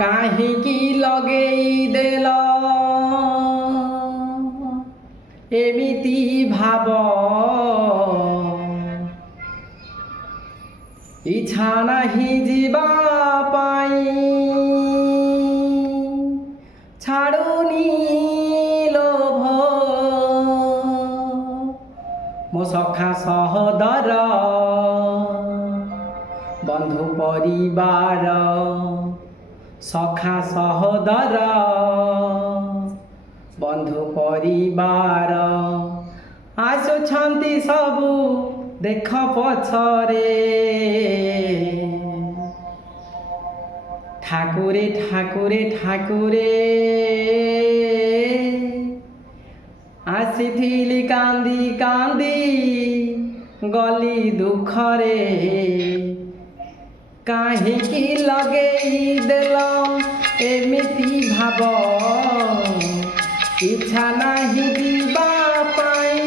କାହିଁକି ଲଗେଇ ଦେଲ ଏମିତି ଭାବ ଇଚ୍ଛା ନାହିଁ ଯିବା ପାଇଁ ଛାଡ଼ୁନି ଲୋଭ ମୋ ସଖା ସହୋଦର ବନ୍ଧୁ ପରିବାର ସଖା ସହୋଦର ବନ୍ଧୁ ପରିବାର ଆସୁଛନ୍ତି ସବୁ ଦେଖ ପଛରେ ଠାକୁରେ ଠାକୁରେ ଠାକୁରେ ଆସିଥିଲି କାନ୍ଦି କାନ୍ଦି ଗଲି ଦୁଃଖରେ କାହିଁକି ଲଗେଇ ଦେଲ ଏମିତି ଭାବ ଇଚ୍ଛା ନାହିଁ ଯିବା ପାଇଁ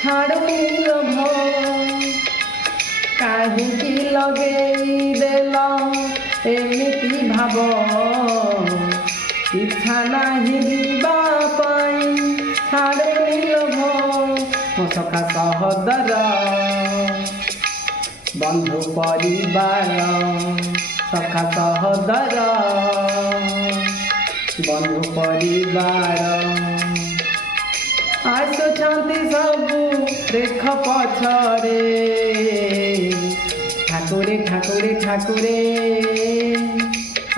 ଛାଡ଼ୁନି ଲୋଭ କାହିଁକି ଲଗେଇ ଦେଲ ଏମିତି ଭାବ ଇଚ୍ଛା ନାହିଁ ଯିବା ପାଇଁ ଛାଡ଼ୁନି ଲୋଭ ମୋ ସଖା ସହୋଦର ବନ୍ଧୁ ପରିବାର ସଖା ସହୋଦର ବନ୍ଧୁ ପରିବାର ଆସୁଛନ୍ତି ସବୁ ଦେଖ ପଛରେ ଠାକୁରେ ଠାକୁରେ ଠାକୁରେ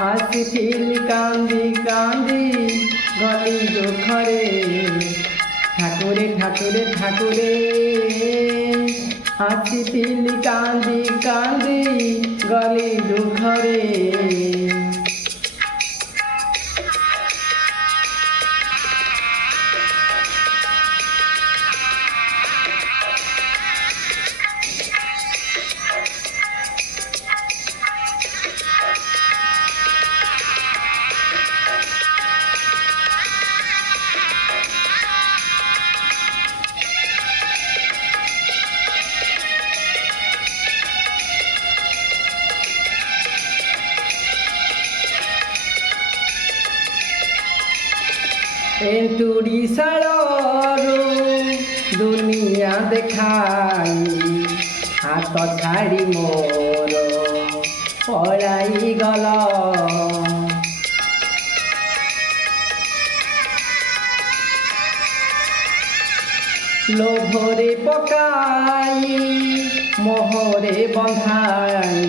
ଆସିଥିଲି କାନ୍ଦି କାନ୍ଦି ଗଲି ଦୁଃଖରେ ଠାକୁରେ ଠାକୁରେ ଠାକୁରେ ଆସିଥିଲି କାନ୍ଦି କାନ୍ଦି ଗଲି ଦୁଃଖରେ ଏନ୍ତୁଡ଼ି ଶାଳରୁ ଦୁନିଆ ଦେଖାଇ ହାତ ଛାଡ଼ି ମୋର ପଳାଇ ଗଲ ଲୋଭରେ ପକାଇ ମୋହରେ ବନ୍ଧାଇ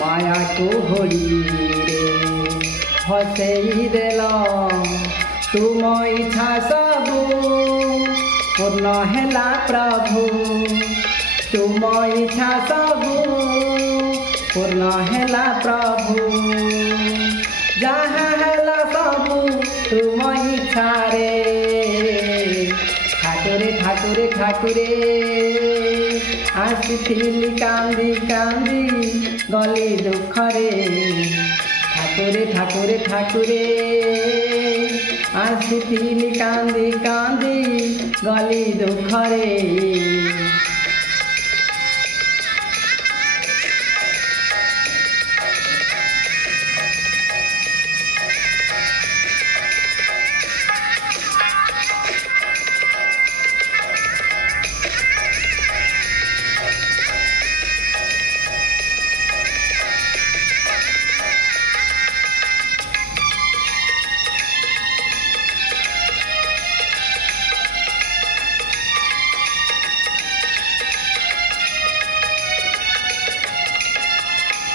ମାୟାକୁ ହୋଡ଼ିରେ ଫସେଇ ଦେଲ तुम इच्छा सबू पूर्ण हेला प्रभु तुम इच्छा सबू पूर्ण हेला प्रभु जहाँ हेला सबू तुम इच्छा रे ठाकुरे ठाकुरे ठाकुरे आसिथिली कांदी कांदी गली दुखरे ठाकुरे ठाकुरे ठाकुरे आसिथिली कांदी कांदी गली दुखरे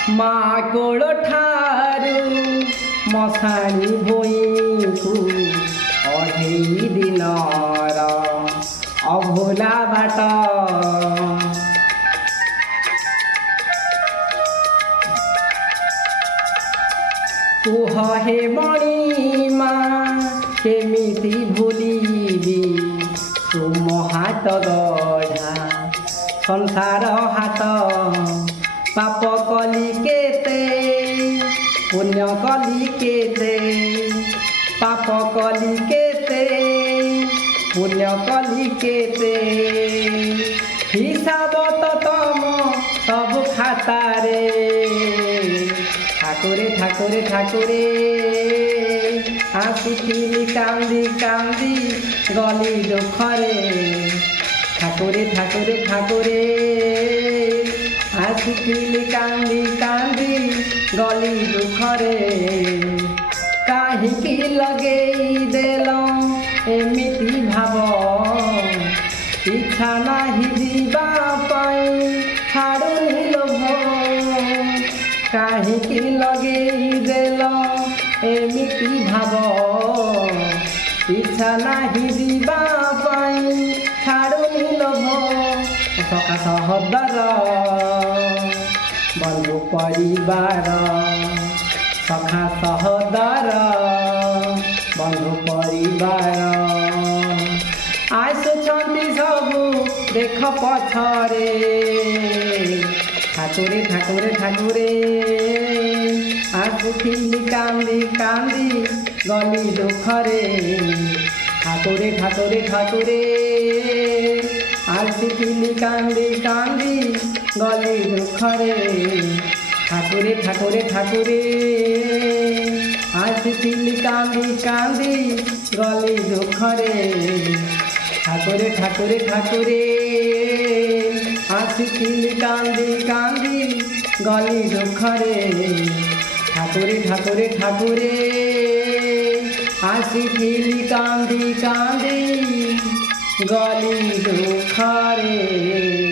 माँ कोड़ ठारू मशाणी भोईकु अढ़ेई दिनर अभोला बाट कुह हे मणिमा केमिति भूलिबी तुम हाथ गढ़ा संसार हाथ पाप कली केते पुण्य कली केते पाप कली केते पुण्य कली केते हिसाब तो तम सब खातारे ठाकुरे ঠাকুরে ঠাকুরে আসিଥିଲି কান্দি কান্দি গলি দুঃখরে ঠাকুরে ঠাকুরে ঠাকুরে আসিଥିଲି কান্দি কান্দি গলি দুঃখରେ କାହିଁକି ଲଗେଇ ଦେଲ ଏମିତି ଭାବ ଇଚ୍ଛା ନାହିଁ ଯିବା ପାଇଁ ଛାଡ଼ୁନି ଲୋଭ କାହିଁକି ଲଗେଇ ଦେଲ ଏମିତି ଭାବ ଇଚ୍ଛା ନାହିଁ ଯିବା ପାଇଁ ଛାଡ଼ୁନି ଲୋଭ ସଖା ସହଦର ବନ୍ଧୁ ପରିବାର ସଖା ସହଦର ବନ୍ଧୁ ପରିବାର ଆସୁଛନ୍ତି ସବୁ ଦେଖ ପଛରେ ଠାକୁରେ ଠାକୁରେ ଠାକୁରେ আসিଥିଲି কান্দি কান্দি গলি দুঃখরে ঠাকুরে ঠাকুরে ঠাকুরে আসিଥିଲି কান্দি কান্দি গলি দুঃখরে ঠাকুরে ঠাকুরে ঠাকুরে আসিଥିଲି কান্দি কান্দি গলি দুঃখরে ঠাকুরে ঠাকুরে ঠাকুরে আসিଥିଲି কান্দি কান্দি গলি দুঃখরে ঠাকুরে ঠাকুরে ঠাকুরে আসিଥିଲି কান্দি কান্দি গলি দুঃখরে।